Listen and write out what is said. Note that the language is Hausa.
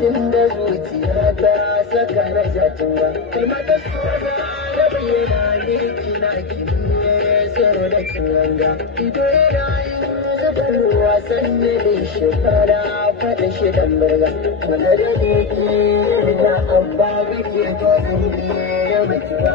Tun da zuciya ta saka na jatuwa kuma ta soga da bayyana ne kina kimiyya tsere da kiwanga ido yana yi zubar ruwa sanne da shekara faɗa shi dan burga mana da ne ke na an ba bike gobin ne ya mutuwa.